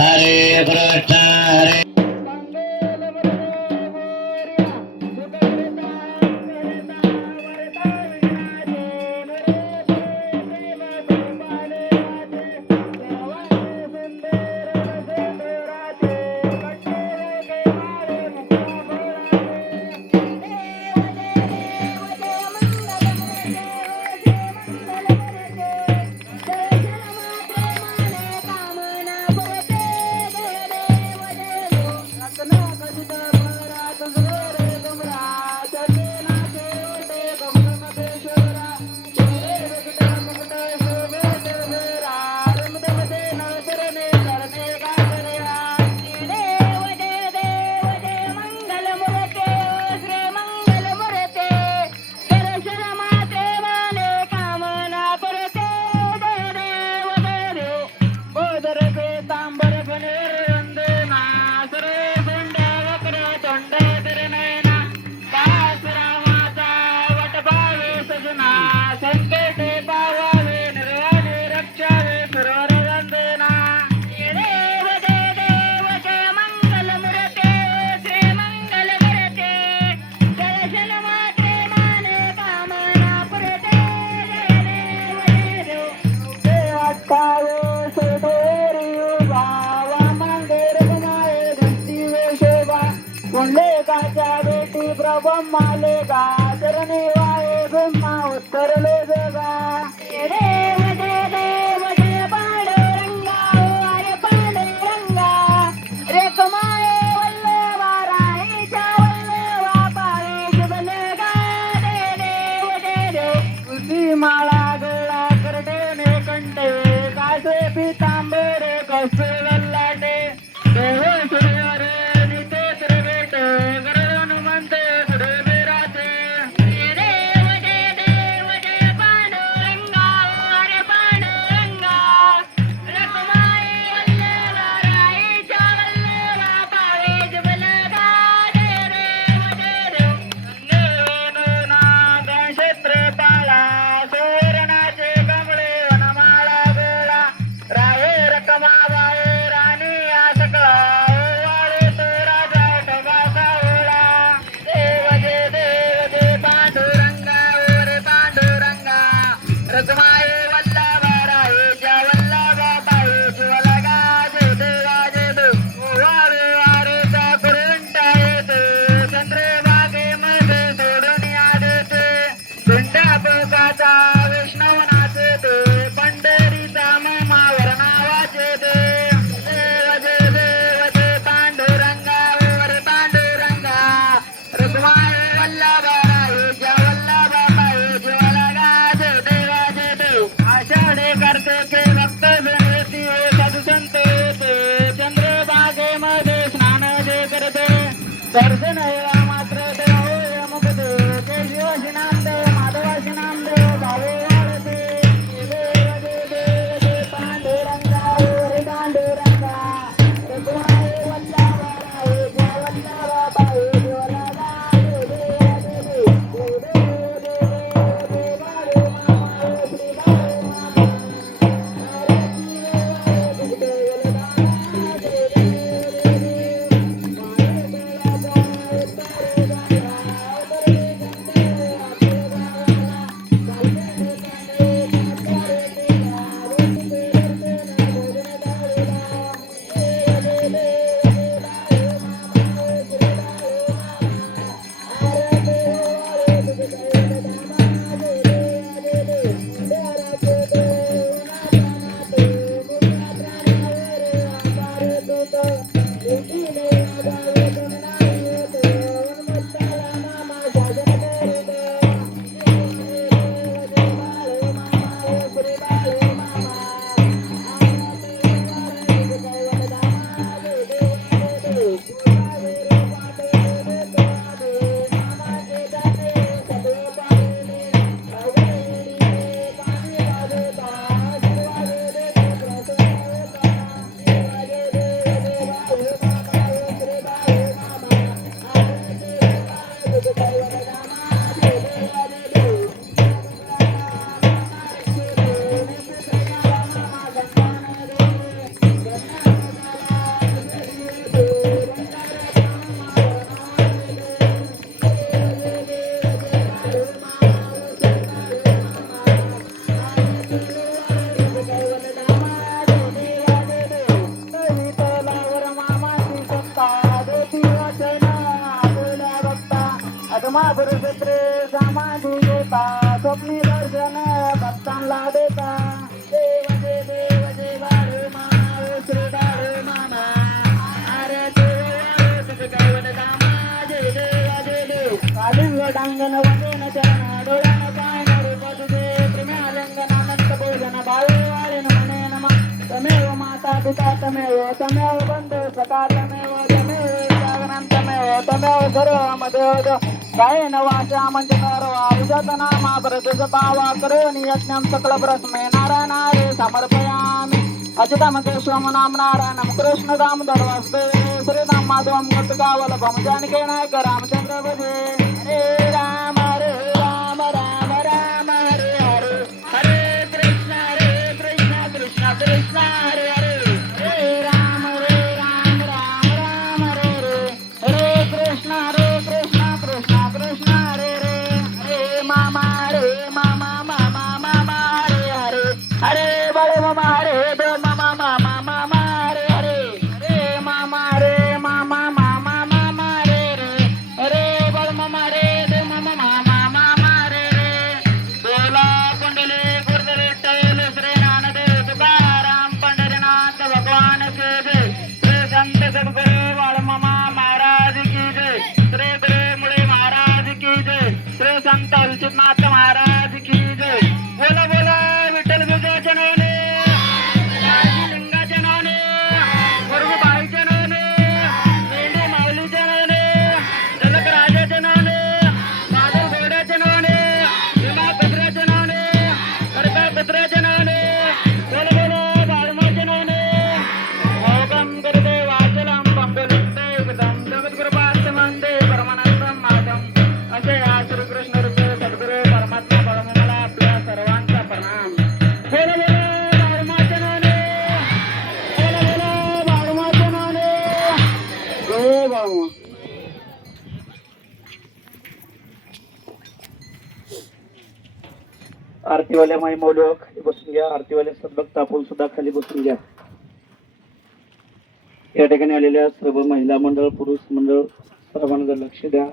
हरे कृष्ण हरे ब्रह्माले गा चरणी वाये ब्रह्मा उत्तरले जगा देव देव जय पांडुरंगा अरे पांडुरंगा रे कमाये वल्लभा राईच्या वल्लभा पावे जुबलगा देव तुझी माळा गोळा करडेने कंठे कासे पितांबरे कसे ललाटे देव सूर्य रे निते त्रिवेटे दर्शन मात्र मुक्ते केशवाशी नामदेव माधवाशी नामदेव भावे वाढते पांडुरंगा रे पांडुरंगा रघुमाई वल्लभा राये वल्लभा पाये महापुरुष श्री समाधी घेता स्वप्नी दर्शन भक्तांना देता देव जय देव जय बाळू मामा ओ श्री बाळू मामा अरे देव तुझे कैवल कामा जय देव जय देव कालिंग डांगन वंदन चरण डोळ्यान पाहण रूप तुझे प्रेमालिंगनानंद भोजन भावे वाळीन मने नमः तमेव माता पिता तमेव बंधु सखा तमेव जागरणं तमेव सर्वम देव गायन वाचा मंचकारवा उजत नामा प्रतुज पावा करोनि यज्ञं सकल प्रस्मे नारायणारे समर्पयामि अच्युतं केशवं नाम नारायणं कृष्ण दामोदर वासुदेव श्रीराम माधवं गतकावलभं जानकी नायक रामचंद्र भजे हरे राम राम राम राम हरे हरे हरे कृष्ण कृष्ण कृष्ण हरे हरे हरे राम राम राम हरे हरे हरे कृष्ण कृष्ण कृष्ण हरे हरे हरे मामा मामा हरे हरे हरे बड़े मामा हरे दो मामा मामा हरे हरे हरे मामा मामा हरे हरे हरे बड़ मामा हरे दो मामा हरे हरे बोला कुंडली गुरुदेव विठ्ठल श्री ज्ञानदेव तुकाराम पंढरीनाथ भगवान के जय श्री संत सद्गुरु वाळमामा महाराज की जय श्री गुरु मुळे महाराज की जय श्री संत अच्युतनाथ महाराज की जय बोला बोला विठ्ठल विजयाच्या नावाने लिंगाच्या नावाने गुरुबाईच्या नावाने मेंढी माऊलीच्या नावाने जलक राजाच्या नावाने बादल घोड्याच्या नावाने भीमा कचऱ्याच्या नावाने करका कचऱ्याच्या नावाने बोला बोला बाळमाच्या नावाने भोगम करते वाचलम पंबलिते एकदम जगद्गुरुपास्तमंदे परमानंदम माधम असे या श्रीकृष्ण रूपे सद्गुरु परमात्मा बाळमाला आपल्या सर्वांचा प्रणाम बोला बोला बाळमाच्या नावाने बोला बोला बाळमाच्या नावाने जय बाळमा आरतीवाल्या माई मौल्य खाली बसून घ्या. आरतीवाल्या सद्भक्त आपण सुद्धा खाली बसून घ्या. या ठिकाणी आलेल्या सर्व महिला मंडळ पुरुष मंडळ सर्वांना लक्ष द्या.